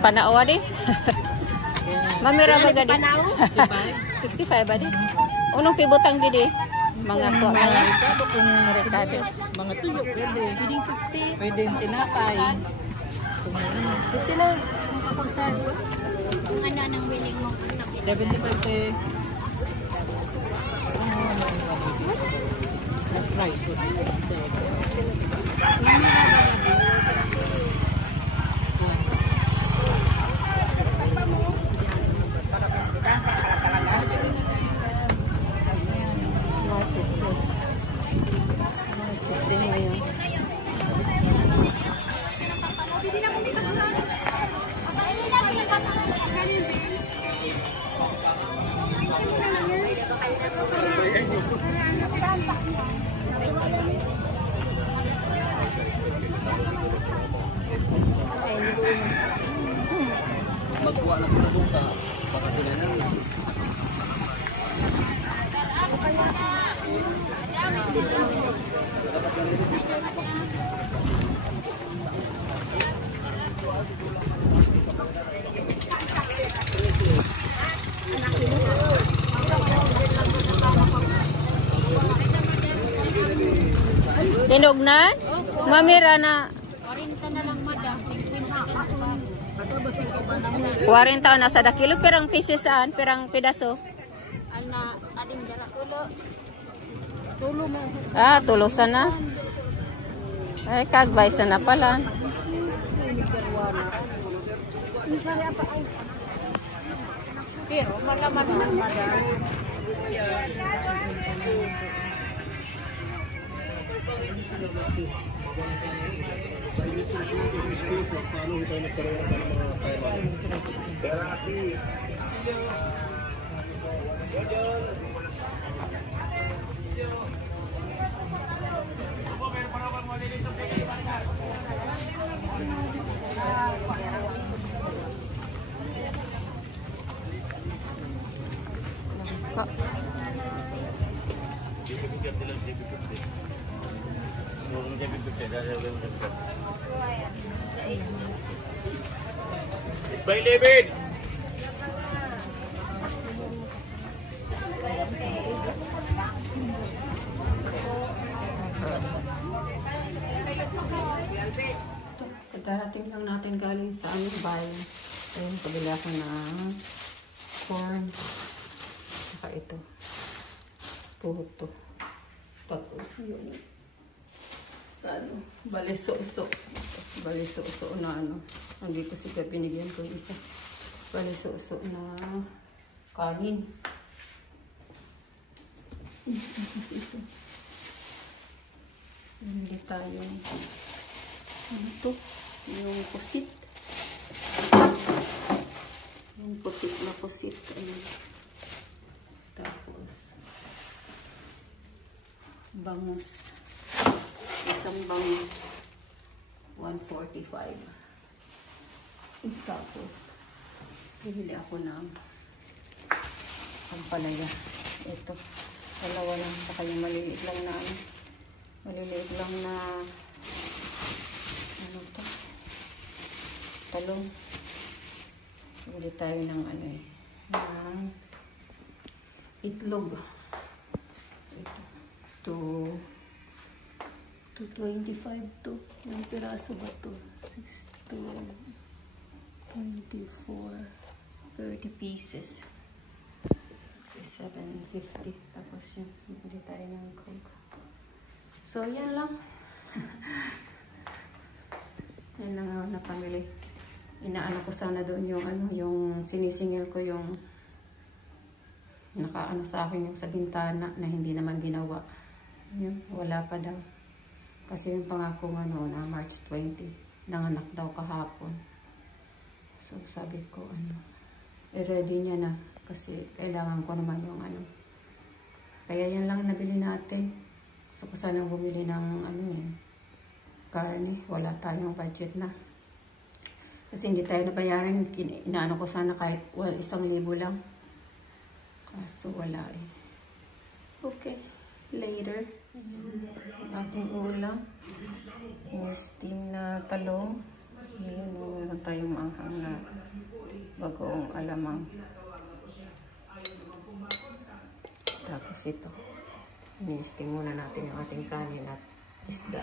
panao di. Mamira ba gadi? 65 ba di? Unong pibutang gidi? Mga kuha mga kaya? rekado kung Recados. mga tuyo pwede. Pwedeng 50. Pwede yung tinapay. Kung ano. Ito lang. Kung ano nang willing mong anak. 75 eh. Mas price. Magkuha na po doon ka. Baka tinanan. Tinugnan? Mamira na. 40 na lang madam. 40 na sa dakilo. Pirang pieces saan? Pirang pedaso? Ana, ading dara ulo. Tulo mo. Ah, tulusan na. Ay, kagbay sa na pala. Pero malaman man madam. Bye, David! Darating lang natin galing sa aming bayan. Ayun, pabili ako ng corn. Saka ito. Puto. Tapos yun. Ano, baliso-so. Baliso-so na ano. Nandito siya binigyan ko isa. Baliso-so na kanin. Ito. Bili tayo. Ano to? Yung pusit. Yung putik na pusit. Ayun. Tapos bangus. Isang bangus. 145. Tapos bibili ako ng pampalaya. Ito. Dalawa lang. Saka yung maliliit lang na ano. Maliliit lang na ano to? Talong. Bili tayo ng ano eh. Ng itlog. Ito. 225 to. Yung piraso ba to? 6 to 24. 30 pieces. So, 750. Tapos yung bili tayo ng Coke. So, yan lang. Yan lang ako napamili. Inaano ko sana doon yung ano, yung sinisingil ko yung nakaano sa akin yung sa bintana na hindi naman ginawa. Yun, wala pa daw. Kasi yung pangako ano na March 20, nanganak daw kahapon. So sabi ko ano, i-ready niya na kasi kailangan ko naman yung ano. Kaya yan lang nabili natin. So ko sana bumili ng ano yun, karne. Wala tayong budget na. Kasi hindi tayo nabayaran. Inaano ko sana kahit 1,000 lang. Kaso wala eh. Okay. Later. Ating ulam. Yung steam na talong. Ayan, meron tayong anghang na bagoong alamang. Tapos ito. Ini-steam muna natin yung ating kanin at isda.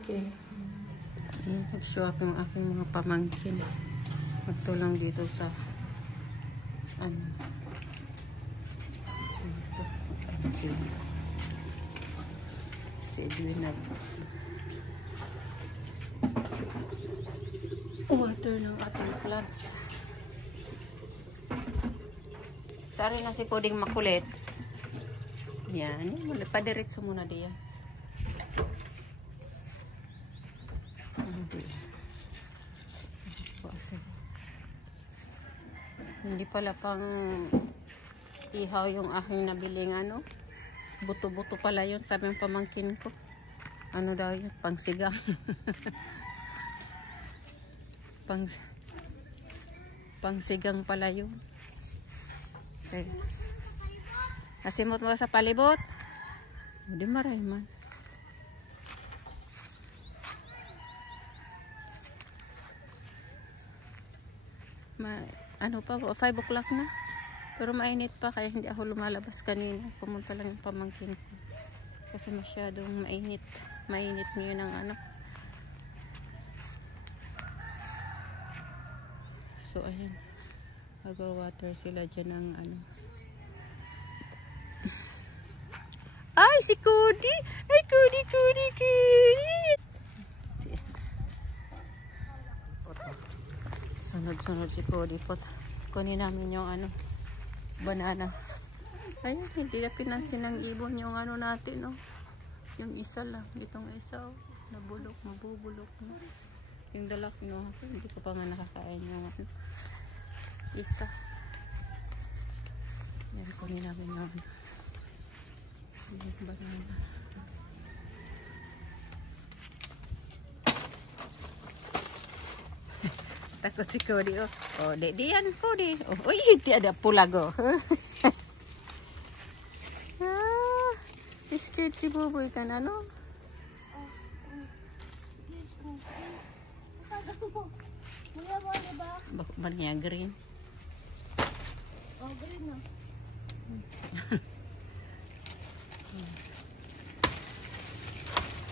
Okay. Mag-show up yung aking mga pamangkin. Magtulang dito sa ano. Ito si Edwin na water ng ating plants. Sari na si Coding makulit. Yan. Padiretso muna diyan. Hindi pala pang ihaw yung aking nabiling ano. Buto-buto pala yun. Sabi ng pamangkin ko. Ano daw yun? Pangsigang. Pangsigang pala yun. Okay. Nasimot mo sa palibot? Hindi maray man. Ano pa, 5 o'clock na. Pero mainit pa kaya hindi ako lumalabas kanina. Pumunta lang yung pamangkin ko. Kasi masyadong mainit. Mainit ngayon ang ano. So ayan. Mag-water sila dyan ng ano. Ay, si Cody! Ay, Cody! Sunod-sunod si Cody po. Kunin namin yung ano, banana. Ayun, hindi na pinansin ng ibon yung ano natin, no? Yung isa lang. Itong isa, oh. Nabulok, mabubulok, no? Yung dalak, no? Hindi ko pa nga nakakain yung ano. Isa. Yan, kunin namin yung banana. Takut si Cody, oh. Oh, dek diyan Cody. Oh, hindi ada pulago. Ah, scared si Buboy kan ano? Bakit niya green? Oh, green na.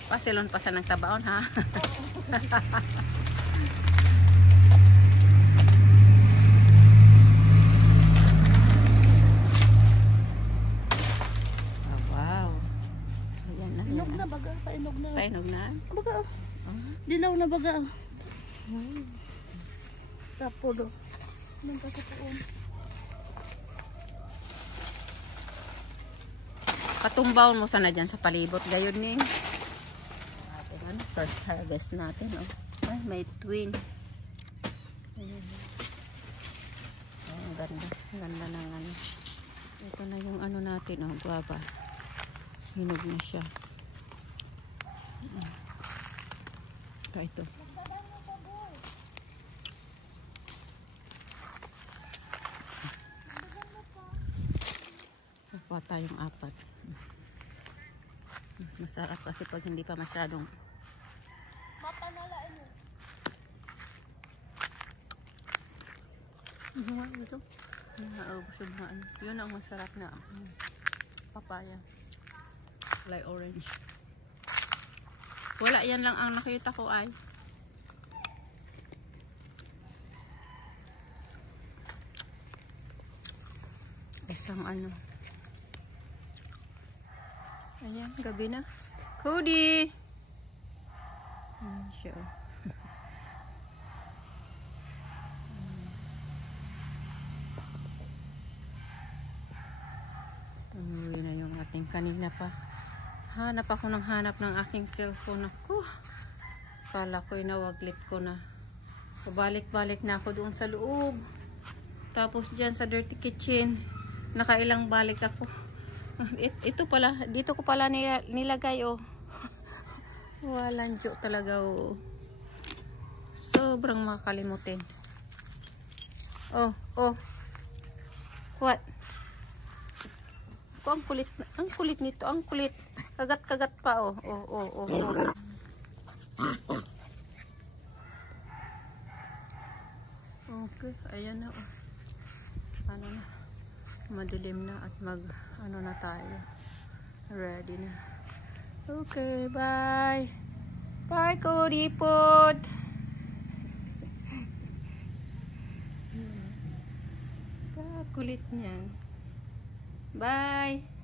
Pasilon pa sa ng tabaon, ha? Painog na. Baga. Dilaw na baga. Tapo do. Nang kasatuon. Patumbaon mo sana dyan sa palibot. Gayon ni. First harvest natin. Oh. Ay, may twin. Ang ganda. Ang ganda ng ano. Ito na yung ano natin. Oh, guava. Hinog na siya. Ito. Nakuha tayong 4. Mas masarap kasi pag hindi pa masyadong Mapanalain mo. Ito. Yun ang masarap na papaya. Like orange. Wala, yan lang ang nakita ko ay. Isang ano. Ayan, gabi na. Cody! Ayan siya. Tumuwi na yung ating kanina pa. Hanap ako ng hanap ng aking cellphone ako. Kala ko'y nawaglit ko na. Pabalik-balik na ako doon sa loob. Tapos dyan sa dirty kitchen, nakailang balik ako. Ito pala, dito ko pala nilagay, oh. Walang joke talaga, oh. Sobrang makalimutin. Oh. What? Ang kulit nito, ang kulit. Kagat-kagat pa, oh. Oh. Okay, ayan na, oh. Ano na. Madilim na at ano na tayo. Ready na. Okay, bye. Bye, Kuripot. Kulit niyan. Bye.